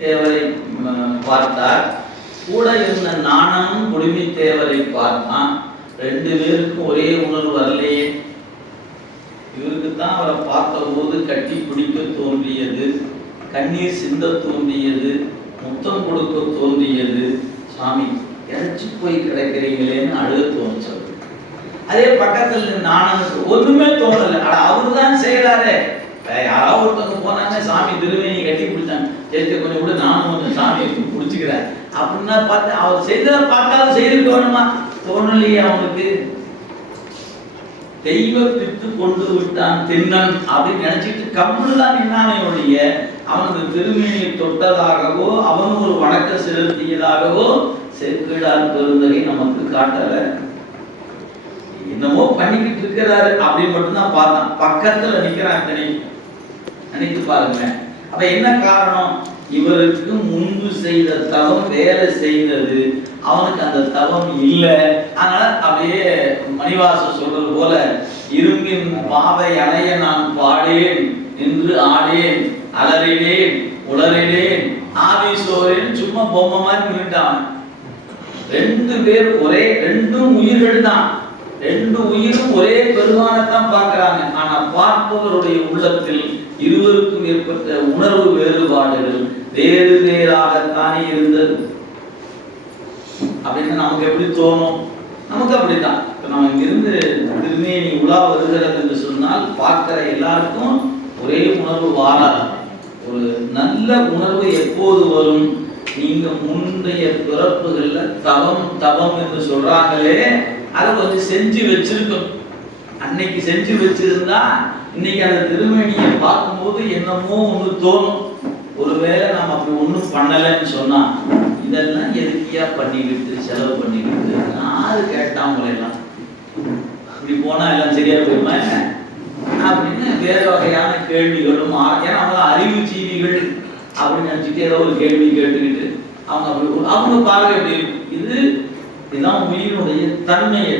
தேவரை பார்த்தார். கூட இருந்த நாணனும் குடுமி தேவரை பார்த்தான். ரெண்டு பேருக்கும் ஒரே உணர்வு வரலையே. இவருக்கு தான் அவரை பார்த்த போது கட்டி பிடிக்க தோன்றியது, கண்ணீர் சிந்த தோன்றியது, முத்தம் கொடுக்க தோன்றியது. சாமி இறைச்சி போய் கிடைக்கிறீங்களேன்னு அழுக தோணுச்சது. அதே பக்கத்தில் நாணனுக்கு ஒண்ணுமே தோணலை. அவரு தான் செய்யறாரு. யாராவது ஒருத்தவங்க போனாங்க, சாமி திருவேணி கட்டி பிடிச்சாங்க, சேர்த்து கொஞ்சம் கூட நானும் கொஞ்சம் சாமி பிடிச்சிக்கிறேன் அப்படின்னா பார்த்து அவர் செய்ததை பார்த்தாலும் செய்திருக்கணுமா? தோணலையே அவனுக்கு. தெய்வ பித்து கொண்டு விட்டான் திண்ணன் அப்படின்னு நினைச்சிட்டு கம்முன்னு தான் நின்னானே ஒழிய அவனுக்கு திருமேனியை தொட்டதாகவோ அவனும் ஒரு வணக்கம் செலுத்தியதாகவோ செருக்கிடார் பெருந்தகை நமக்கு காட்டல. என்னமோ பண்ணிக்கிட்டு இருக்கிறாரு அப்படின்னு மட்டும்தான் பார்த்தான். பக்கத்துல நிக்கிறான். நினைத்து பாருங்க. அப்ப என்ன காரணம்? இவருக்கு முன்பு செய்த தவம் வேலை செய்தது, அவனுக்கு அந்த தவம் இல்லை. அதனால அப்படியே மணிவாசன் சொல்றது போல, இரும்பின் பாவை அணைய நான் பாடேன் என்று ஆடேன், அலறினேன் உளறினேன் ஆவிசோரேன், சும்மா பொம்மை மாதிரி நின்றுட்டான். ரெண்டு பேர் ஒரே, ரெண்டும் உயிர்கள் தான். ரெண்டு உயிரும் ஒரே பெருமானத்தான் பார்க்கிறாங்க. ஆனா பார்ப்பவருடைய உள்ளத்தில் இருவருக்கும் ஏற்பட்ட உணர்வு வேறுபாடுகள் வேறு வேறாகத்தானே இருந்தது. அப்படின்னு நமக்கு எப்படி தோணும்? நமக்கு அப்படித்தான். நம்ம இங்கிருந்து திருமேனி உலா வருகிறது என்று சொன்னால் பார்க்கிற எல்லாருக்கும் ஒரே உணர்வு வாராது. ஒரு நல்ல உணர்வு எப்போது வரும்? நீங்க முந்தைய பிறப்புகள்ல தவம் தவம் என்று சொல்றாங்களே, அதை கொஞ்சம் செஞ்சு வச்சிருக்கணும். அன்னைக்கு செஞ்சு வச்சிருந்தா இன்னைக்கு அந்த திருமேனியை பார்க்கும்போது என்னமோ ஒன்று தோணும். ஒருவேளை நம்ம அப்படி ஒன்றும் பண்ணலைன்னு சொன்னா, இதெல்லாம் எதுக்கியா பண்ணிக்கிட்டு செலவு பண்ணிக்கிட்டு யாரு கேட்டாங்களே எல்லாம் இப்படி போனா எல்லாம் சரியா போயிருமா என்ன அப்படின்னு வேற வகையான கேள்விகளும். ஏன்னா அவங்க அறிவு ஜீவிகள் அப்படின்னு நினைச்சுட்டு ஏதோ ஒரு கேள்வி கேட்டுக்கிட்டு அவங்க பார்வை எப்படி இருக்கு? இதுதான் உயிரினுடைய தன்மையை.